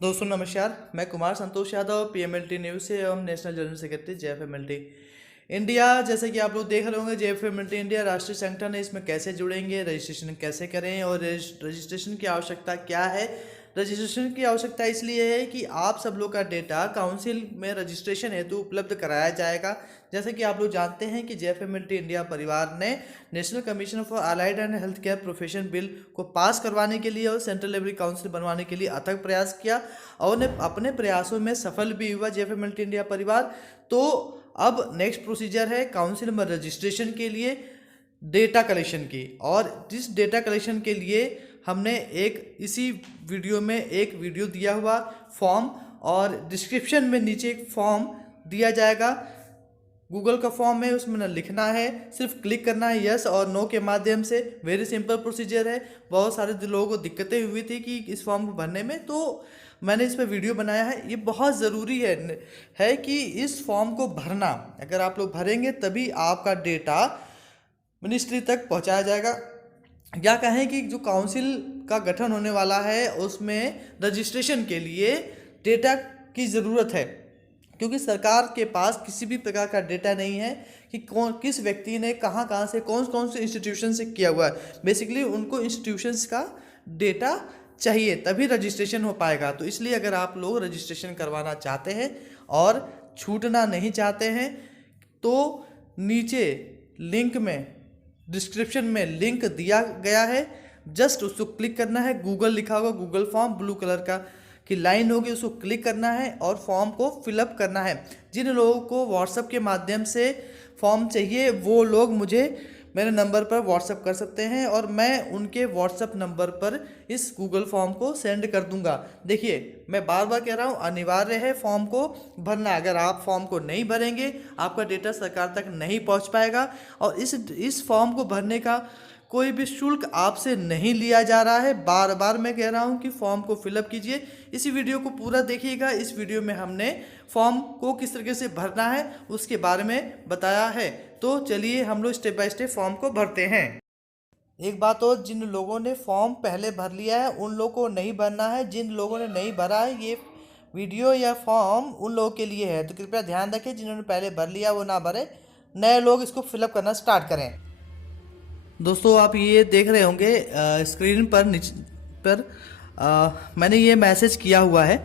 दोस्तों नमस्कार, मैं कुमार संतोष यादव पीएमएलटी न्यूज़ से एवं नेशनल जनरल सेक्रेटरी जेएफएमएलटी इंडिया। जैसे कि आप लोग देख रहे होंगे, जेएफएमएलटी इंडिया राष्ट्रीय संगठन है। इसमें कैसे जुड़ेंगे, रजिस्ट्रेशन कैसे करें और रजिस्ट्रेशन की आवश्यकता क्या है। रजिस्ट्रेशन की आवश्यकता इसलिए है कि आप सब लोग का डेटा काउंसिल में रजिस्ट्रेशन हेतु उपलब्ध कराया जाएगा। जैसे कि आप लोग जानते हैं कि जेएफएमएलटी इंडिया परिवार ने national commission for allied and health care profession bill को पास करवाने के लिए और सेंट्रल लेवल काउंसिल बनवाने के लिए अथक प्रयास किया और ने अपने प्रयासों में सफल भी हुआ जेएफएमएलटी इंडिया परिवार। तो अब नेक्स्ट प्रोसीजर है काउंसिल में रजिस्ट्रेशन के लिए डेटा कलेक्शन की, और जिस डेटा कलेक्शन के लिए हमने इसी वीडियो में एक वीडियो दिया हुआ फॉर्म और डिस्क्रिप्शन में नीचे एक फॉर्म दिया जाएगा। गूगल का फॉर्म है, उसमें लिखना है, सिर्फ क्लिक करना है यस और नो के माध्यम से। वेरी सिंपल प्रोसीजर है। बहुत सारे लोगों को दिक्कतें हुई थी कि इस फॉर्म को भरने में, तो मैंने इस पर वीडियो बनाया है। ये बहुत ज़रूरी है कि इस फॉर्म को भरना, अगर आप लोग भरेंगे तभी आपका डेटा मिनिस्ट्री तक पहुंचाया जाएगा। क्या कहें कि जो काउंसिल का गठन होने वाला है उसमें रजिस्ट्रेशन के लिए डेटा की ज़रूरत है, क्योंकि सरकार के पास किसी भी प्रकार का डेटा नहीं है कि किस व्यक्ति ने कहाँ से कौन कौन से इंस्टीट्यूशन से किया हुआ है। बेसिकली उनको इंस्टीट्यूशंस का डेटा चाहिए, तभी रजिस्ट्रेशन हो पाएगा। तो इसलिए अगर आप लोग रजिस्ट्रेशन करवाना चाहते हैं और छूटना नहीं चाहते हैं तो नीचे लिंक में, डिस्क्रिप्शन में लिंक दिया गया है, जस्ट उसको क्लिक करना है। गूगल लिखा होगा, गूगल फॉर्म ब्लू कलर का की लाइन होगी, उसको क्लिक करना है और फॉर्म को फिलअप करना है। जिन लोगों को व्हाट्सएप के माध्यम से फॉर्म चाहिए वो लोग मुझे मेरे नंबर पर व्हाट्सएप कर सकते हैं और मैं उनके व्हाट्सएप नंबर पर इस गूगल फॉर्म को सेंड कर दूंगा। देखिए, मैं बार बार कह रहा हूँ, अनिवार्य है फॉर्म को भरना। अगर आप फॉर्म को नहीं भरेंगे आपका डेटा सरकार तक नहीं पहुँच पाएगा। और इस फॉर्म को भरने का कोई भी शुल्क आपसे नहीं लिया जा रहा है। बार बार मैं कह रहा हूं कि फॉर्म को फिलअप कीजिए। इसी वीडियो को पूरा देखिएगा। इस वीडियो में हमने फॉर्म को किस तरीके से भरना है उसके बारे में बताया है। तो चलिए हम लोग स्टेप बाय स्टेप फॉर्म को भरते हैं। एक बात और, जिन लोगों ने फॉर्म पहले भर लिया है उन लोगों को नहीं भरना है। जिन लोगों ने नहीं भरा है, ये वीडियो या फॉर्म उन लोगों के लिए है, तो कृपया ध्यान रखें। जिन्होंने पहले भर लिया वो ना भरे, नए लोग इसको फिलअप करना स्टार्ट करें। दोस्तों आप ये देख रहे होंगे स्क्रीन पर मैंने ये मैसेज किया हुआ है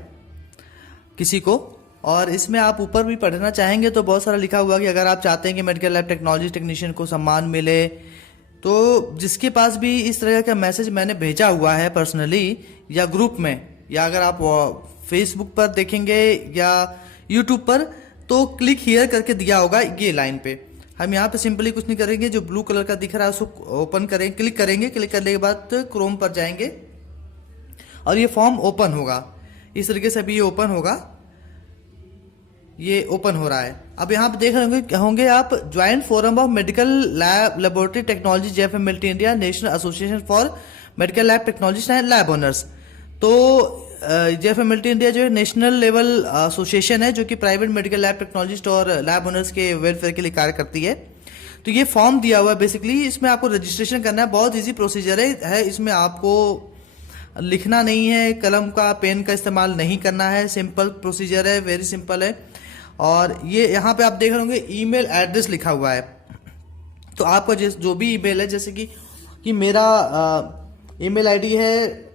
किसी को, और इसमें आप ऊपर भी पढ़ना चाहेंगे तो बहुत सारा लिखा हुआ कि अगर आप चाहते हैं कि मेडिकल लैब टेक्नोलॉजी टेक्नीशियन को सम्मान मिले, तो जिसके पास भी इस तरह का मैसेज मैंने भेजा हुआ है पर्सनली या ग्रुप में, या अगर आप फेसबुक पर देखेंगे या यूट्यूब पर, तो क्लिक हियर करके दिया होगा ये लाइन पे। हम यहाँ पे सिंपली कुछ नहीं करेंगे, जो ब्लू कलर का दिख रहा है उसको ओपन करें, क्लिक करेंगे। क्लिक करने के बाद क्रोम पर जाएंगे और ये फॉर्म ओपन होगा। इस तरीके से अभी ये ओपन होगा, ये ओपन हो रहा है। अब यहाँ पे देख रहे होंगे आप, joint forum of medical lab laboratory technology JFMLT India, national association for medical lab technologist and lab owners. तो जेएफएमएलटी इंडिया जो है नेशनल लेवल एसोसिएशन है जो कि प्राइवेट मेडिकल लैब टेक्नोलॉजिस्ट और लैब ओनर्स के वेलफेयर के लिए कार्य करती है। तो ये फॉर्म दिया हुआ है बेसिकली, इसमें आपको रजिस्ट्रेशन करना है। बहुत इजी प्रोसीजर है। इसमें आपको लिखना नहीं है, कलम का पेन का इस्तेमाल नहीं करना है। सिंपल प्रोसीजर है, वेरी सिंपल है। और ये यहाँ पे आप देख रहे होंगे ईमेल एड्रेस लिखा हुआ है। तो आपका जो भी ईमेल है, जैसे कि मेरा ईमेल आईडी है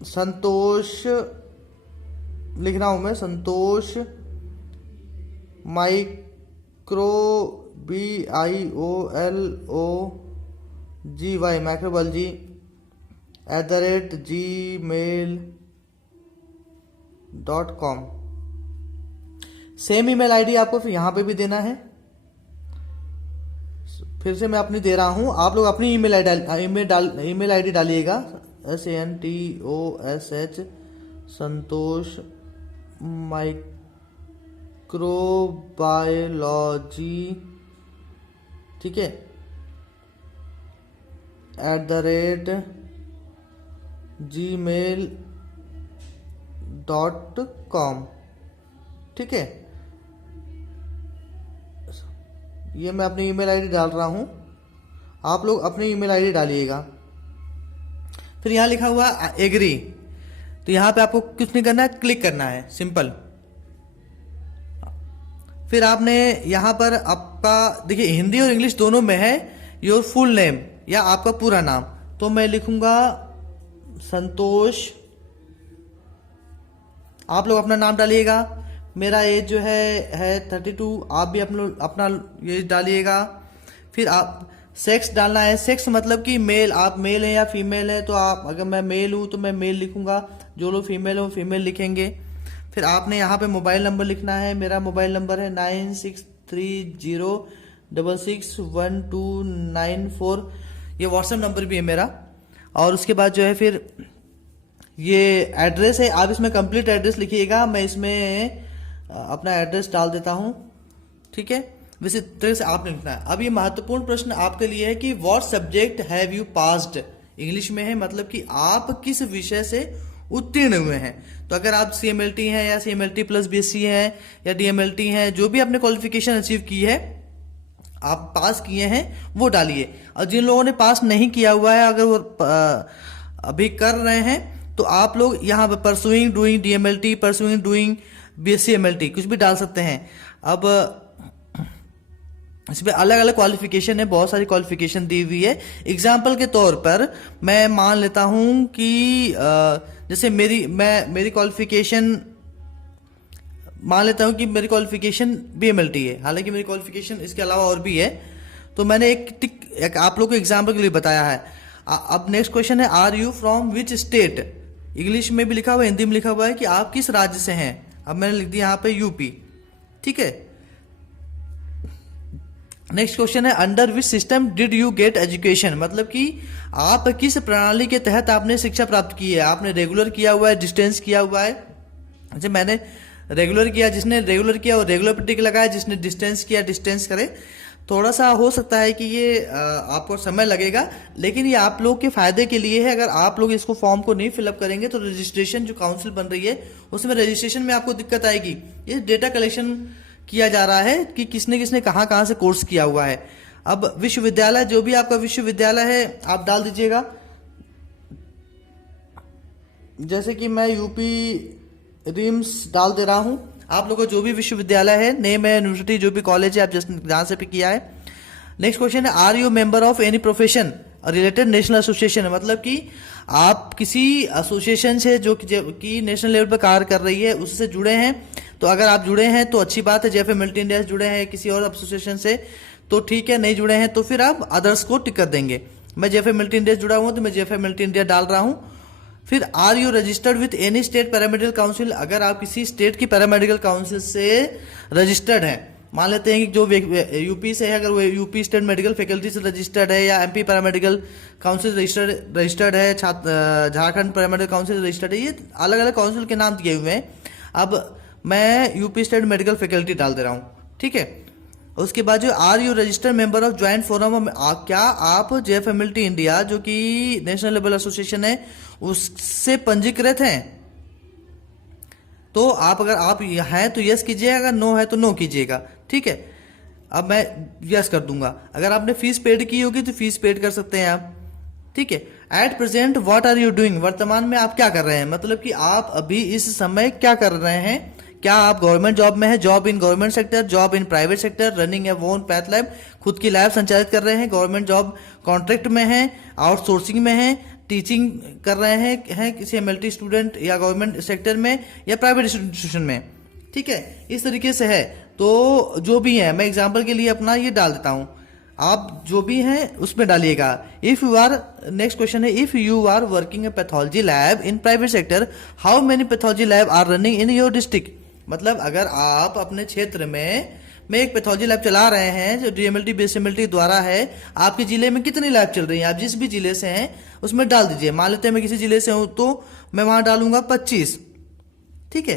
संतोष, लिख रहा हूं मैं, Santosh micro BIOLOGY microbiology @gmail.com। Same email ID आपको फिर यहाँ पे भी देना है। फिर से मैं अपनी दे रहा हूँ, आप लोग अपनी ईमेल आईडी डालिएगा। SANTOSH संतोष माइक्रोबायोलॉजी, ठीक है, @gmail.com, ठीक है। ये मैं अपनी ईमेल आईडी डाल रहा हूं, आप लोग अपनी ईमेल आईडी डालिएगा। फिर यहाँ लिखा हुआ एग्री, तो यहाँ पे आपको कुछ नहीं करना है, क्लिक करना है, सिंपल। फिर आपने यहाँ पर आपका देखिए हिंदी और इंग्लिश दोनों में है योर फुल नेम या आपका पूरा नाम, तो मैं लिखूंगा संतोष। आप लोग अपना नाम डालिएगा। मेरा एज जो है 32, आप भी अपना एज डालिएगा। फिर आप सेक्स डालना है। सेक्स मतलब कि मेल, आप मेल हैं या फीमेल है, तो आप अगर मैं मेल हूँ तो मैं मेल लिखूंगा, जो लोग फीमेल हो फीमेल लिखेंगे। फिर आपने यहाँ पे मोबाइल नंबर लिखना है। मेरा मोबाइल नंबर है 9630661294, ये व्हाट्सएप नंबर भी है मेरा। और उसके बाद जो है फिर ये एड्रेस है, आप इसमें कंप्लीट एड्रेस लिखिएगा। मैं इसमें अपना एड्रेस डाल देता हूँ, ठीक है। वैसे तरह से आपने लिखना है। अब ये महत्वपूर्ण प्रश्न आपके लिए है कि what subject have you passed, English में है, मतलब कि आप किस विषय से उत्तीर्ण हुए हैं। तो अगर आप CMLT हैं या CMLT प्लस BSc हैं या DMLT हैं, जो भी आपने क्वालिफिकेशन अचीव की है, आप पास किए हैं, वो डालिए। और जिन लोगों ने पास नहीं किया हुआ है, अगर वो अभी कर रहे हैं, तो आप लोग यहाँ पर pursuing doing DMLT, pursuing doing BSc MLT कुछ भी डाल सकते हैं। अब इसमें अलग अलग क्वालिफिकेशन है, बहुत सारी क्वालिफिकेशन दी हुई है। एग्जाम्पल के तौर पर मैं मान लेता हूं कि जैसे मेरी क्वालिफिकेशन मान लेता हूं कि मेरी क्वालिफिकेशन BMLT है, हालांकि मेरी क्वालिफिकेशन इसके अलावा और भी है, तो मैंने एक आप लोग को एग्जाम्पल के लिए बताया है। अब नेक्स्ट क्वेश्चन है are you from which state. English में भी लिखा हुआ है, हिंदी में लिखा हुआ है कि आप किस राज्य से हैं। अब मैंने लिख दिया यहाँ पे यूपी, ठीक है। नेक्स्ट क्वेश्चन है under which system did you get education, मतलब कि आप किस प्रणाली के तहत आपने शिक्षा प्राप्त की है। आपने रेगुलर किया हुआ है, डिस्टेंस किया हुआ है। जैसे मैंने रेगुलर किया, जिसने रेगुलर किया वो रेगुलर पर टिक लगाए, जिसने डिस्टेंस किया डिस्टेंस करे। थोड़ा सा हो सकता है कि ये आपको समय लगेगा, लेकिन ये आप लोग के फायदे के लिए है। अगर आप लोग इसको फॉर्म को नहीं फिलअप करेंगे तो रजिस्ट्रेशन जो काउंसिल बन रही है उसमें रजिस्ट्रेशन में आपको दिक्कत आएगी। ये डेटा कलेक्शन किया जा रहा है कि किसने किसने कहाँ से कोर्स किया हुआ है। अब विश्वविद्यालय, जो भी आपका विश्वविद्यालय है आप डाल दीजिएगा। जैसे कि मैं यूपी रिम्स डाल दे रहा हूं। आप लोगों का जो भी विश्वविद्यालय है, नेम है, यूनिवर्सिटी, जो भी कॉलेज है, आप जहां से भी किया है। नेक्स्ट क्वेश्चन है are you member of any profession related national association, मतलब कि आप किसी एसोसिएशन से जो कि नेशनल लेवल पर कार्य कर रही है उससे जुड़े हैं। तो अगर आप जुड़े हैं तो अच्छी बात है, JFMLT इंडिया से जुड़े हैं किसी और एसोसिएशन से तो ठीक है, नहीं जुड़े हैं तो फिर आप अदर्स को टिक कर देंगे। मैं JFMLT इंडिया से जुड़ा हुआ हूं तो मैं JFMLT इंडिया डाल रहा हूं। फिर are you registered with any state paramedical council, अगर आप किसी स्टेट की पैरामेडिकल काउंसिल से रजिस्टर्ड हैं, मान लेते हैं कि जो यूपी से है, अगर वो यूपी स्टेट मेडिकल फैकल्टी से रजिस्टर्ड है, या MP पैरामेडिकल काउंसिल रजिस्टर्ड है, झारखंड पैरामेडिकल काउंसिल रजिस्टर्ड है, ये अलग अलग काउंसिल के नाम दिए हुए हैं। अब मैं यूपी स्टेट मेडिकल फैकल्टी डाल दे रहा हूँ, ठीक है। उसके बाद जो are you registered member of joint forum, क्या आप JFMLT इंडिया जो कि नेशनल लेवल एसोसिएशन है उससे पंजीकृत हैं। तो आप अगर आप हैं तो यस कीजिएगा, अगर नो है तो नो कीजिएगा, ठीक है। अब मैं यस कर दूंगा। अगर आपने फीस पेड की होगी तो फीस पेड कर सकते हैं आप, ठीक है। At present what are you doing, वर्तमान में आप क्या कर रहे हैं, मतलब कि आप अभी इस समय क्या कर रहे हैं। क्या आप गवर्नमेंट जॉब में है, job in government sector, job in private sector, running A own path lab, खुद की लैब संचालित कर रहे हैं, गवर्नमेंट जॉब कॉन्ट्रैक्ट में है, आउटसोर्सिंग में है, टीचिंग कर रहे हैं किसी MLT स्टूडेंट या गवर्नमेंट सेक्टर में या प्राइवेट इंस्टीट्यूशन में, ठीक है। इस तरीके से है। तो जो भी है, मैं एग्जाम्पल के लिए अपना ये डाल देता हूं, आप जो भी हैं उसमें डालिएगा। If you are, next question है if you are working a pathology lab in private sector, how many pathology lab are running in your district, मतलब अगर आप अपने क्षेत्र में एक पैथोलॉजी लैब चला रहे हैं जो DMLT BSMLT द्वारा है, आपके जिले में कितनी लैब चल रही है, आप जिस भी जिले से हैं उसमें डाल दीजिए। मान लेते हैं मैं किसी जिले से हूं तो मैं वहां डालूंगा 25, ठीक है,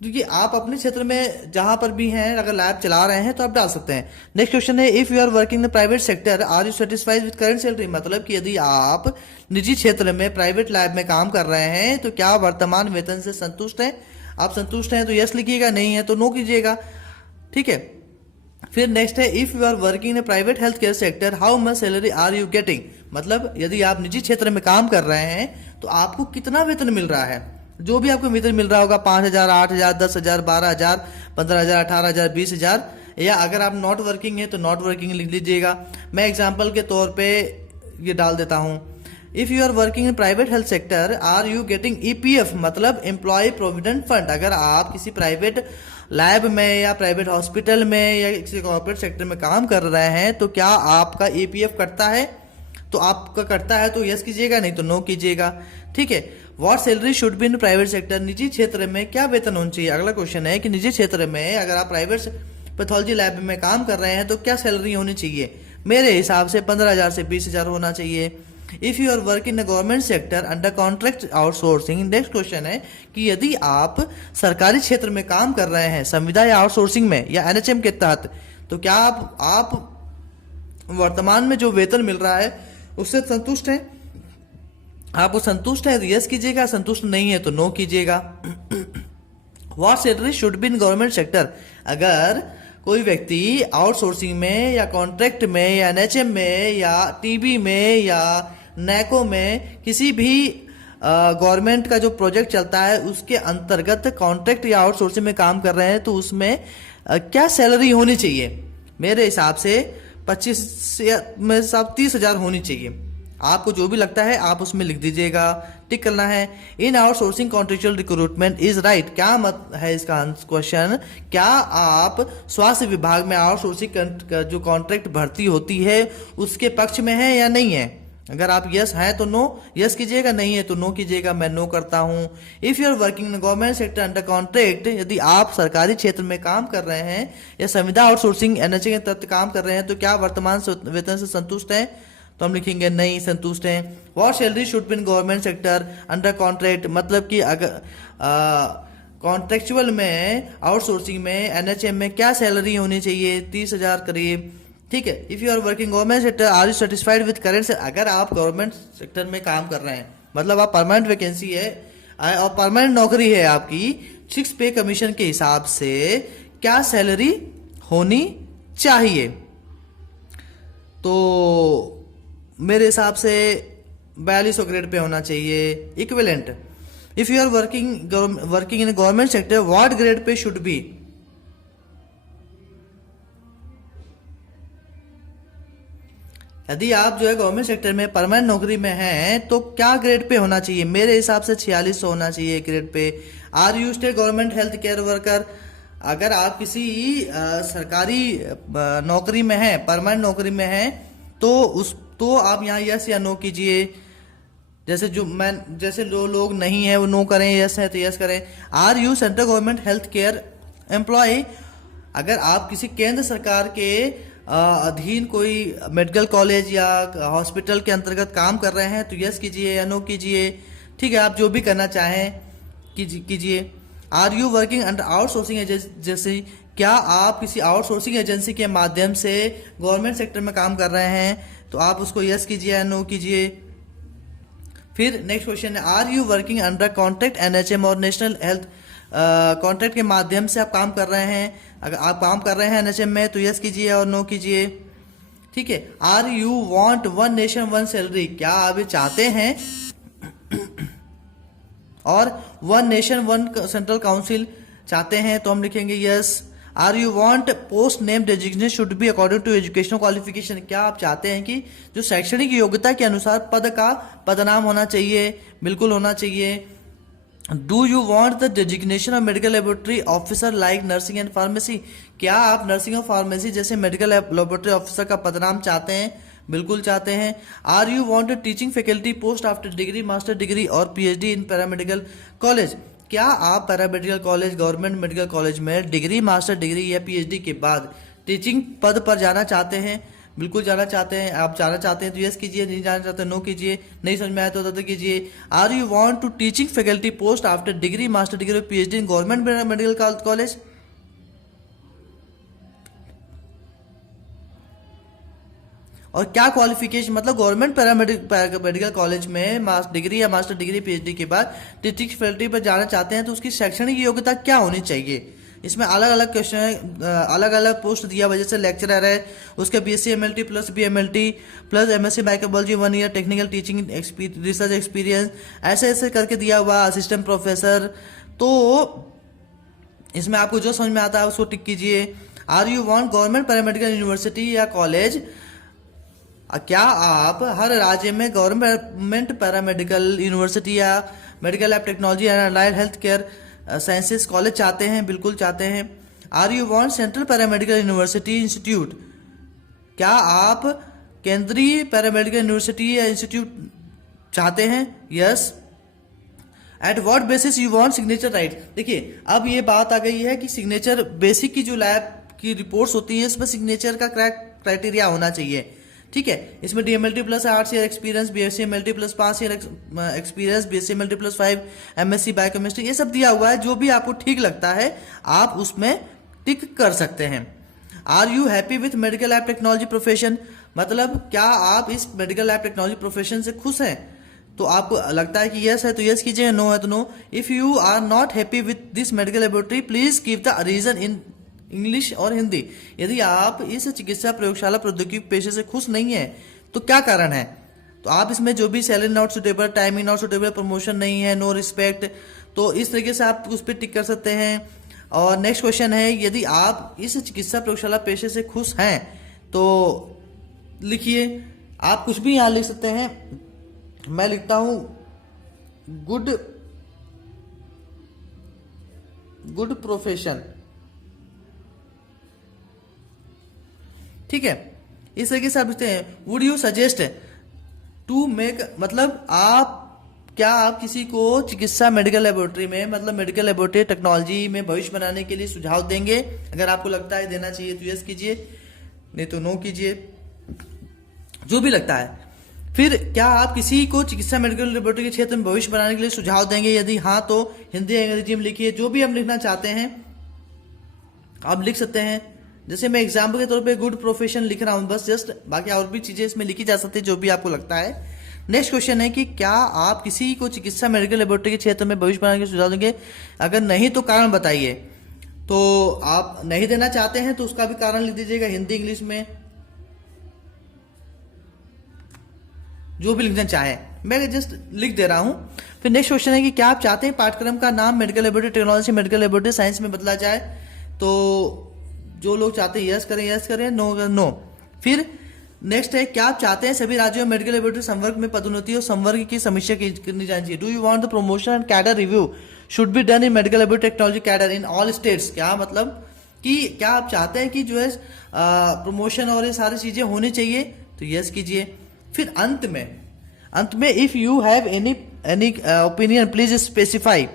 क्योंकि आप अपने क्षेत्र में जहां पर भी हैं अगर लैब चला रहे हैं तो आप डाल सकते हैं। नेक्स्ट क्वेश्चन है if you are working in private sector are you satisfied with current salary, मतलब कि यदि आप निजी क्षेत्र में प्राइवेट लैब में काम कर रहे हैं तो क्या वर्तमान वेतन से संतुष्ट हैं। आप संतुष्ट हैं तो यस लिखिएगा, नहीं है तो नो कीजिएगा, ठीक है। फिर नेक्स्ट है if you are working in private health care sector how much salary are you getting, मतलब यदि आप निजी क्षेत्र में काम कर रहे हैं तो आपको कितना वेतन मिल रहा है। जो भी आपको वेतन मिल रहा होगा 5,000, 8,000, 10,000, 12,000, 15,000, 18,000, 20,000, या अगर आप नॉट वर्किंग है तो नॉट वर्किंग लिख लीजिएगा। मैं एग्जाम्पल के तौर पे ये डाल देता हूँ। If you are working in private health sector are you getting EPF मतलब एम्प्लॉय प्रोविडेंट फंड। अगर आप किसी प्राइवेट लैब में या प्राइवेट हॉस्पिटल में या किसी कॉर्पोरेट सेक्टर में काम कर रहे हैं तो क्या आपका EPF कटता है? तो आपका कटता है तो यस कीजिएगा, नहीं तो नो कीजिएगा। ठीक है। What salary should be in private sector, निजी क्षेत्र में क्या वेतन होना चाहिए। अगला क्वेश्चन है कि निजी क्षेत्र में अगर आप प्राइवेट पैथोलॉजी लैब में काम कर रहे हैं तो क्या सैलरी होनी चाहिए। मेरे हिसाब से 15,000 से 20,000 होना चाहिए। If you are work in government sector under contract outsourcing, next question है कि यदि आप सरकारी क्षेत्र में काम कर रहे हैं संविदा या आउटसोर्सिंग में या NHM के तहत, तो क्या आप वर्तमान में जो वेतन मिल रहा है उससे संतुष्ट हैं? आप संतुष्ट है तो यस कीजिएगा, संतुष्ट नहीं है तो नो कीजिएगा। What salary should be in government sector, अगर कोई व्यक्ति आउटसोर्सिंग में या कॉन्ट्रैक्ट में या NHM में या TB में या NACO में किसी भी गवर्नमेंट का जो प्रोजेक्ट चलता है उसके अंतर्गत कॉन्ट्रैक्ट या आउटसोर्सिंग में काम कर रहे हैं तो उसमें क्या सैलरी होनी चाहिए। मेरे हिसाब से 25 या मेरे हिसाब 30,000 होनी चाहिए। आपको जो भी लगता है आप उसमें लिख दीजिएगा, टिक करना है। In outsourcing contractual recruitment is right, क्या मत है इसका क्वेश्चन, क्या आप स्वास्थ्य विभाग में आउटसोर्सिंग जो कॉन्ट्रैक्ट भर्ती होती है उसके पक्ष में है या नहीं है। अगर आप यस है तो नो, यस कीजिएगा, नहीं है तो नो कीजिएगा। मैं नो करता हूं। If you are working in government sector under contract, यदि आप सरकारी क्षेत्र में काम कर रहे हैं या संविदा आउटसोर्सिंग NHM के तहत काम कर रहे हैं तो क्या वर्तमान वेतन से संतुष्ट है, तो हम लिखेंगे नहीं संतुष्ट हैं। What salary should be in government sector under contract, मतलब कि अगर कॉन्ट्रेक्चुअल में आउटसोर्सिंग में NHM में क्या सैलरी होनी चाहिए, 30,000 करीब। ठीक है। If you are working government sector are you satisfied with current, अगर आप गवर्नमेंट सेक्टर में काम कर रहे हैं मतलब आप परमानेंट वैकेंसी है और परमानेंट नौकरी है आपकी, 6 पे कमीशन के हिसाब से क्या सैलरी होनी चाहिए। तो मेरे हिसाब से 4200 ग्रेड पे होना चाहिए equivalent. If you are working in government sector what grade pay should be, यदि आप जो है गवर्नमेंट सेक्टर में परमानेंट नौकरी में हैं तो क्या ग्रेड पे होना चाहिए। मेरे हिसाब से 4600 होना चाहिए grade pay. Are you state government health care worker, अगर आप किसी सरकारी नौकरी में हैं, परमानेंट नौकरी में हैं तो आप यहाँ यस या नो कीजिए। जैसे जो लोग नहीं है वो नो करें, यस है तो यस करें। Are you central government health care employ, अगर आप किसी केंद्र सरकार के अधीन कोई मेडिकल कॉलेज या हॉस्पिटल के अंतर्गत काम कर रहे हैं तो यस कीजिए या नो कीजिए। ठीक है, आप जो भी करना चाहें कीजिए। Are you working under outsourcing agency, क्या आप किसी आउटसोर्सिंग एजेंसी के माध्यम से गवर्नमेंट सेक्टर में काम कर रहे हैं तो आप उसको यस कीजिए या नो कीजिए। फिर नेक्स्ट क्वेश्चन है are you working under contract NHM और नेशनल हेल्थ कॉन्ट्रैक्ट के माध्यम से आप काम कर रहे हैं। अगर आप काम कर रहे हैं NHM में तो यस कीजिए और नो कीजिए। ठीक है। Are you want one nation one salary, क्या आप ये चाहते हैं और one nation one central council चाहते हैं तो हम लिखेंगे yes. Are you want post name designation should be according to educational qualification, क्या आप चाहते हैं कि जो शैक्षणिक योग्यता के अनुसार पद का पदनाम होना चाहिए, बिल्कुल होना चाहिए। Do you want the designation of medical laboratory officer like nursing and pharmacy, क्या आप नर्सिंग और फार्मेसी जैसे मेडिकल लेबोरेटरी ऑफिसर का पदनाम चाहते हैं, बिल्कुल चाहते हैं। Are you want teaching faculty post after degree, master degree और PhD इन पैरामेडिकल कॉलेज, क्या आप paramedical college, government medical college में डिग्री, मास्टर डिग्री या PhD के बाद टीचिंग पद पर जाना चाहते हैं, बिल्कुल जाना चाहते हैं। आप जाना चाहते हैं तो यस कीजिए, नहीं जाना चाहते नो कीजिए, नहीं समझ में आया तो कीजिए। Are you want to teaching faculty post after degree, master degree और PhD in government medical college, और क्या क्वालिफिकेशन, मतलब गवर्नमेंट पैरामेडिकल कॉलेज में डिग्री या मास्टर डिग्री PhD के बाद टीचिंग फैकल्टी पर जाना चाहते हैं तो उसकी शैक्षणिक योग्यता क्या होनी चाहिए, इसमें अलग अलग क्वेश्चन है, अलग अलग पोस्ट दिया हुआ, जैसे लेक्चरर है, उसके BSc MLT plus BMLT plus MSc microbiology 1 year technical teaching research experience, ऐसे ऐसे करके दिया हुआ, असिस्टेंट प्रोफेसर। तो इसमें आपको जो समझ में आता है उसको टिक कीजिए। Are you want government paramedical university या कॉलेज, क्या आप हर राज्य में गवर्नमेंट पैरामेडिकल यूनिवर्सिटी या medical lab technology and allied health care sciences college चाहते हैं? बिल्कुल चाहते हैं। Are you want central paramedical university institute, क्या आप केंद्रीय पैरामेडिकल यूनिवर्सिटी या इंस्टीट्यूट चाहते हैं? Yes. At what basis you want signature right. देखिए अब ये बात आ गई है कि सिग्नेचर, बेसिक की जो लैब की रिपोर्ट्स होती है इसमें सिग्नेचर का क्राइटेरिया होना चाहिए, ठीक है। इसमें DMLT plus 8 year experience, BSc MLT plus 5 year experience, BSc MLT plus 5 MSc biochemistry, ये सब दिया हुआ है। जो भी आपको ठीक लगता है आप उसमें टिक कर सकते हैं। Are you happy with medical lab technology profession, मतलब क्या आप इस मेडिकल लैब टेक्नोलॉजी प्रोफेशन से खुश हैं? तो आपको लगता है कि यस है तो यस कीजिए, नो है तो no. If you are not happy with this medical laboratory please give the reason in English और हिंदी। यदि आप इस चिकित्सा प्रयोगशाला प्रौद्योगिकी पेशे से खुश नहीं है तो क्या कारण है? तो आप इसमें जो भी salary not suitable, timing not suitable, promotion नहीं है, नो रिस्पेक्ट, तो इस तरीके से आप उस पर टिक कर सकते हैं। और नेक्स्ट क्वेश्चन है, यदि आप इस चिकित्सा प्रयोगशाला पेशे से खुश हैं तो लिखिए, आप कुछ भी यहाँ लिख सकते हैं। मैं लिखता हूं गुड प्रोफेशन, ठीक है। इस तरीके से आप लिखते हैं। Would you suggest to make, मतलब क्या आप किसी को चिकित्सा मेडिकल लेबोरेटरी में, मतलब मेडिकल लेबोरेटरी टेक्नोलॉजी में भविष्य बनाने के लिए सुझाव देंगे? अगर आपको लगता है देना चाहिए तो यस कीजिए, नहीं तो नो कीजिए, जो भी लगता है। फिर क्या आप किसी को चिकित्सा मेडिकल लेबोरेटरी के क्षेत्र में भविष्य बनाने के लिए सुझाव देंगे? यदि हाँ तो हिंदी या अंग्रेजी में लिखिए, जो भी हम लिखना चाहते हैं आप लिख सकते हैं। जैसे मैं एग्जाम्पल के तौर पे गुड प्रोफेशन लिख रहा हूं, बस जस्ट, बाकी और भी चीजें इसमें लिखी जा सकती है जो भी आपको लगता है। नेक्स्ट क्वेश्चन है कि क्या आप किसी को चिकित्सा मेडिकल लेबोरेटरी के क्षेत्र में भविष्य बनाने के सुझाव देंगे? अगर नहीं तो कारण बताइए। तो आप नहीं देना चाहते हैं तो उसका भी कारण लिख दीजिएगा, हिंदी इंग्लिश में, जो भी लिखना चाहे, मैं जस्ट लिख दे रहा हूं। फिर नेक्स्ट क्वेश्चन है कि क्या आप चाहते हैं पाठ्यक्रम का नाम medical laboratory technology medical laboratory science में बदला जाए? तो जो लोग चाहते हैं यस करें, नो नो। फिर नेक्स्ट है, क्या आप चाहते हैं सभी राज्यों में मेडिकल लेबोरेटरी संवर्ग में पदोन्नति और संवर्ग की समीक्षा करनी जानी चाहिए? Do you want the promotion and cadre review should be done in medical laboratory technology cadre in all states? क्या मतलब कि क्या आप चाहते हैं कि जो है प्रमोशन और ये सारी चीजें होनी चाहिए? तो यस कीजिए। फिर अंत में if you have any opinion please specify,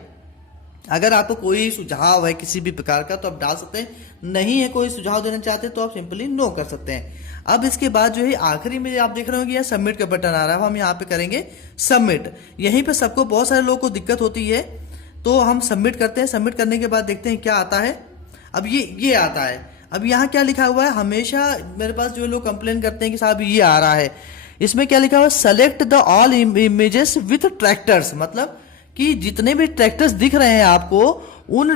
अगर आपको कोई सुझाव है किसी भी प्रकार का तो आप डाल सकते हैं, नहीं है कोई सुझाव देना चाहते तो आप सिंपली नो कर सकते हैं। अब इसके बाद जो है आखिरी में आप देख रहे हो कि यहाँ सबमिट का बटन आ रहा है, हम यहाँ पे करेंगे सबमिट। यहीं पे सबको, बहुत सारे लोगों को दिक्कत होती है, तो हम सबमिट करते हैं। सबमिट करने के बाद देखते हैं क्या आता है। अब ये आता है। अब यहाँ क्या लिखा हुआ है, हमेशा मेरे पास जो लोग कंप्लेन करते हैं कि साहब ये आ रहा है, इसमें क्या लिखा हुआ है, select the all images with tractors, मतलब कि जितने भी ट्रैक्टर्स दिख रहे हैं आपको उन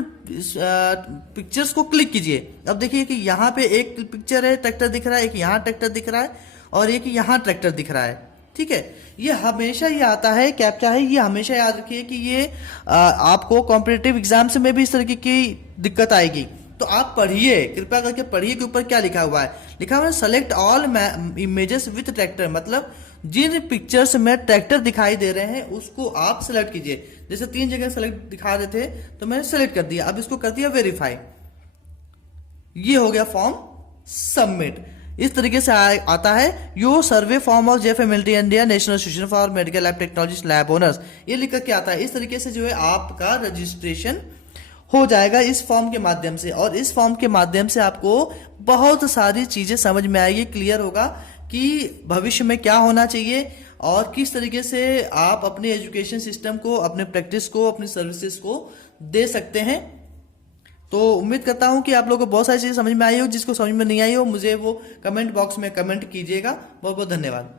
पिक्चर्स को क्लिक कीजिए। अब देखिए कि यहाँ पे एक पिक्चर है, ट्रैक्टर दिख रहा है, एक यहाँ ट्रैक्टर दिख रहा है और एक यहाँ ट्रैक्टर दिख रहा है, ठीक है। ये हमेशा ये आता है, कैप्चा है, ये हमेशा याद रखिए कि ये आपको कॉम्पिटिटिव एग्जाम्स में भी इस तरीके की दिक्कत आएगी। तो आप पढ़िए, कृपया करके पढ़िए कि ऊपर क्या लिखा हुआ है। लिखा हुआ है select all images with tractor, मतलब जिन पिक्चर्स में ट्रैक्टर दिखाई दे रहे हैं उसको आप सेलेक्ट कीजिए। जैसे 3 जगह सेलेक्ट दिखा रहे थे तो मैंने सेलेक्ट कर दिया, अब इसको कर दिया वेरीफाई। ये हो गया फॉर्म सबमिट। इस तरीके से आता है यो survey form of JFMLT India national association for medical lab technology lab owners, ये लिख के आता है। इस तरीके से जो है आपका रजिस्ट्रेशन हो जाएगा इस फॉर्म के माध्यम से, और इस फॉर्म के माध्यम से आपको बहुत सारी चीजें समझ में आएगी, क्लियर होगा कि भविष्य में क्या होना चाहिए और किस तरीके से आप अपने एजुकेशन सिस्टम को, अपने प्रैक्टिस को, अपनी सर्विसेज को दे सकते हैं। तो उम्मीद करता हूं कि आप लोगों को बहुत सारी चीजें समझ में आई हो। जिसको समझ में नहीं आई हो मुझे वो कमेंट बॉक्स में कमेंट कीजिएगा। बहुत बहुत धन्यवाद।